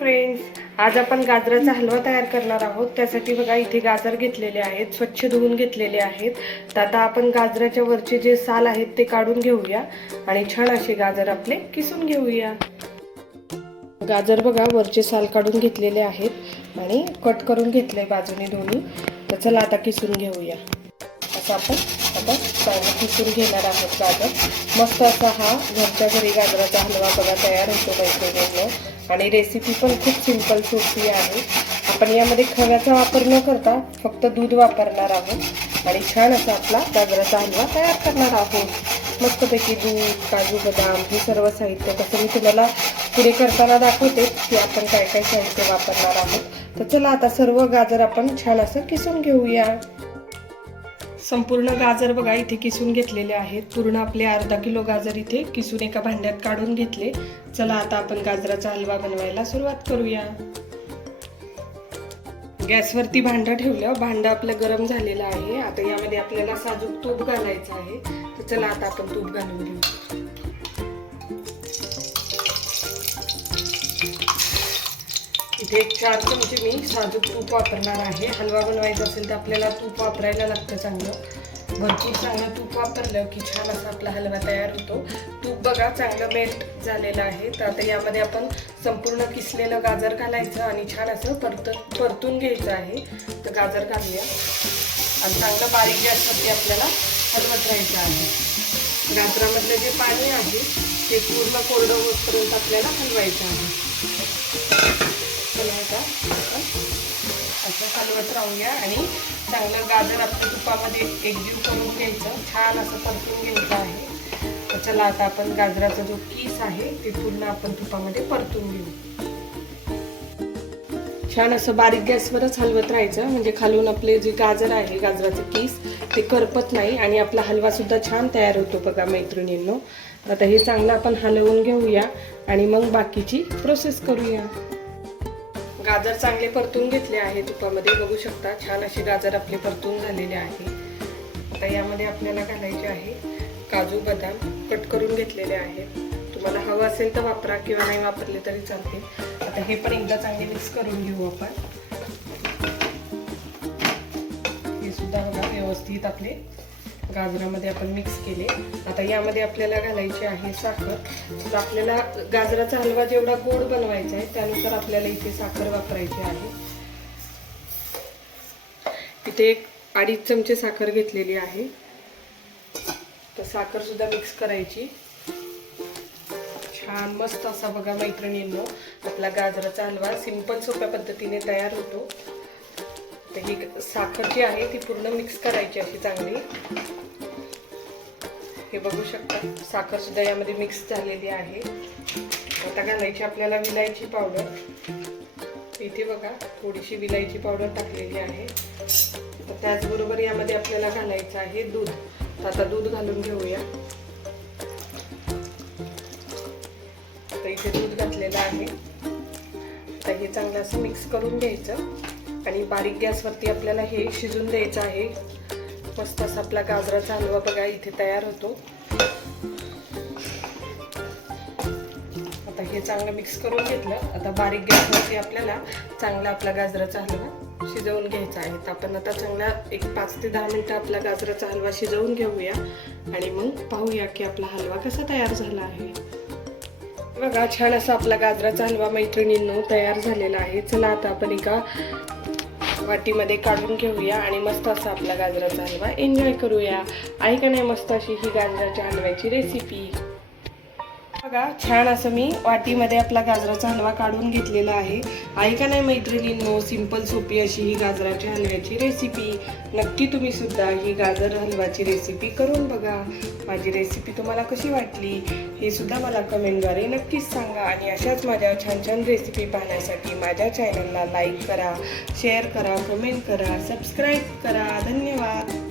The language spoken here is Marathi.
फ्रेंड्स, आज आपण गाजराचा हलवा तयार करणार आहोत। त्यासाठी बघा इथे गाजर घेतलेले आहेत, स्वच्छ धुवून घेतलेले आहेत। तर आता आपण गाजराच्या वरचे जे साल आहेत ते काढून घेऊया आणि छान असे गाजर आपले किसून घेऊया। गाजर बघा वरचे साल काढून घेतलेले आहेत आणि कट करून घेतले बाजूने दोन्ही। तर चला आता किसून घेऊया। असं आपण आता चांगलं किसून घेणार आहोत गाजर। मस्त असा हा घरच्या घरी गाजराचा हलवा बघा तयार होतो मैत्रिणींनो। आणि रेसिपी पण खूप सिंपल सोपी आहे। आपण यामध्ये खव्याचा वापर न करता फक्त दूध वापरणार आहोत आणि छान असा आपला गाजराचा हलवा तयार करणार आहोत। मस्तपैकी दूध, काजू, बदाम हे सर्व साहित्य कसं मी तुम्हाला पुढे करताना दाखवते की आपण काय काय साहित्य वापरणार आहोत। तर चला आता सर्व गाजर आपण छान असं किसून घेऊया। संपूर्ण गाजर बघा इथे किसून घेतलेले आहेत। पूर्ण आपले अर्धा किलो गाजर इथे किसून एका भांड्यात काढून घेतले। चला आता आपण गाजराचा हलवा बनवायला सुरुवात करूया। गॅसवरती भांडं ठेवलं, भांडं आपलं गरम झालेलं आहे। आता यामध्ये आपल्याला साजूक तूप घालायचं आहे। तर चला आता आपण तूप घालून घेऊ। इथे 4 चमचे मी साजूक तूप वापरणार आहे। हलवा बनवायचा असेल तर आपल्याला तूप वापरायला लागतं चांगलं। भरपूर चांगलं तूप वापरलं की छान असा आपला हलवा तयार होतो। तूप बघा चांगलं मेल्ट झालेलं आहे। तर आता यामध्ये आपण संपूर्ण किसलेलं गाजर घालायचं आणि छान असं परतून घ्यायचं आहे। तर गाजर घालूया आणि चांगलं बारीक गॅसवरती आपल्याला हलवत राहायचं आहे। गाजरामधलं जे पाणी आहे ते पूर्ण कोरडं होईपर्यंत आपल्याला हलवायचं आहे। असं हलवत राहूया आणि चांगलं गाजर आपल्या तुपामध्ये एकजीव करून घ्यायचं, छान असं परतून घ्यायचं आहे। तर चला आता आपण गाजराचा जो किस आहे ते पूर्ण आपण तुपामध्ये परतून घेऊ। छान असं बारीक गॅसवरच हलवत राहायचं, म्हणजे खालून आपले जे गाजर आहे गाजराचं किस ते करपत नाही आणि आपला हलवा सुद्धा छान तयार होतो बघा मैत्रिणींनो। आता हे चांगलं आपण हलवून घेऊया आणि मग बाकीची प्रोसेस करूया। गाजर चांगले परतून घेतले आहे तुपामध्ये, बघू शकता छान असे गाजर आपले परतून झालेले आहे। आता यामध्ये आपल्याला घालायचे आहे काजू, बदाम कट करून घेतलेले आहेत। तुम्हाला हवं असेल तर वापरा किंवा नाही वापरले तरी चालते। आता हे पण एकदा चांगले मिक्स करून घेऊ आपण। हे सुद्धा बघा व्यवस्थित आपले गाजरामध्ये आपण मिक्स केले। आता यामध्ये आपल्याला घालायची आहे साखर। तर आपल्याला गाजराचा हलवा जेवढा गोड बनवायचा आहे त्यानुसार आपल्याला इथे साखर वापरायची आहे। इथे 2.5 चमचे साखर घेतलेली आहे। तर साखर सुद्धा मिक्स करायची। छान मस्त असा बघा मैत्रिणींनो आपला गाजराचा हलवा सिंपल सोप्या पद्धतीने तयार होतो। तर ही साखर जी आहे ती पूर्ण मिक्स करायची अशी चांगली। हे बघू शकता साखर सुद्धा यामध्ये मिक्स झालेली आहे। आता घालायची आपल्याला विलायची पावडर। इथे बघा थोडीशी विलायची पावडर टाकलेली आहे। तर त्याचबरोबर यामध्ये आपल्याला घालायचं आहे दूध। तर आता दूध घालून घेऊया। तर इथे दूध घातलेलं आहे। आता हे चांगलं असं मिक्स करून घ्यायचं आणि बारीक गॅसवरती आपल्याला हे शिजून द्यायचं आहे। मस्त असा आपला गाजराचा हलवा बघा इथे तयार होतो। आता हे चांगलं मिक्स करून घेतलं। आता बारीक गॅसवरती आपल्याला चांगला आपला गाजराचा हलवा शिजवून घ्यायचा आहे। तर आपण आता चांगला एक 5 ते 10 मिनिटं आपला गाजराचा हलवा शिजवून घेऊया आणि मग पाहूया की आपला हलवा कसा तयार झाला आहे। बघा छान असा आपला गाजराचा हलवा मैत्रिणींनो तयार झालेला आहे। चला आता आपण एका वाटीमध्ये काढून घेऊया आणि मस्त असा आपला गाजराचा हलवा एन्जॉय करूया। आहे का नाही मस्त अशी ही गाजराच्या हलव्याची रेसिपी। बघा छान असं मी वाटीमध्ये आपला गाजराचा हलवा काढून घेतलेला आहे। आहे का नाही मैत्रिणींनो सिंपल सोपी अशी ही गाजराच्या हलव्याची रेसिपी। नक्की तुम्ही सुद्धा ही गाजर हलवाची रेसिपी करून बघा। माझी रेसिपी तुम्हाला कशी वाटली हे सुद्धा मला कमेंटद्वारे नक्कीच सांगा। आणि अशाच माझ्या छान छान रेसिपी पाहण्यासाठी माझ्या चॅनलला लाईक करा, शेअर करा, कमेंट करा, सबस्क्राईब करा। धन्यवाद।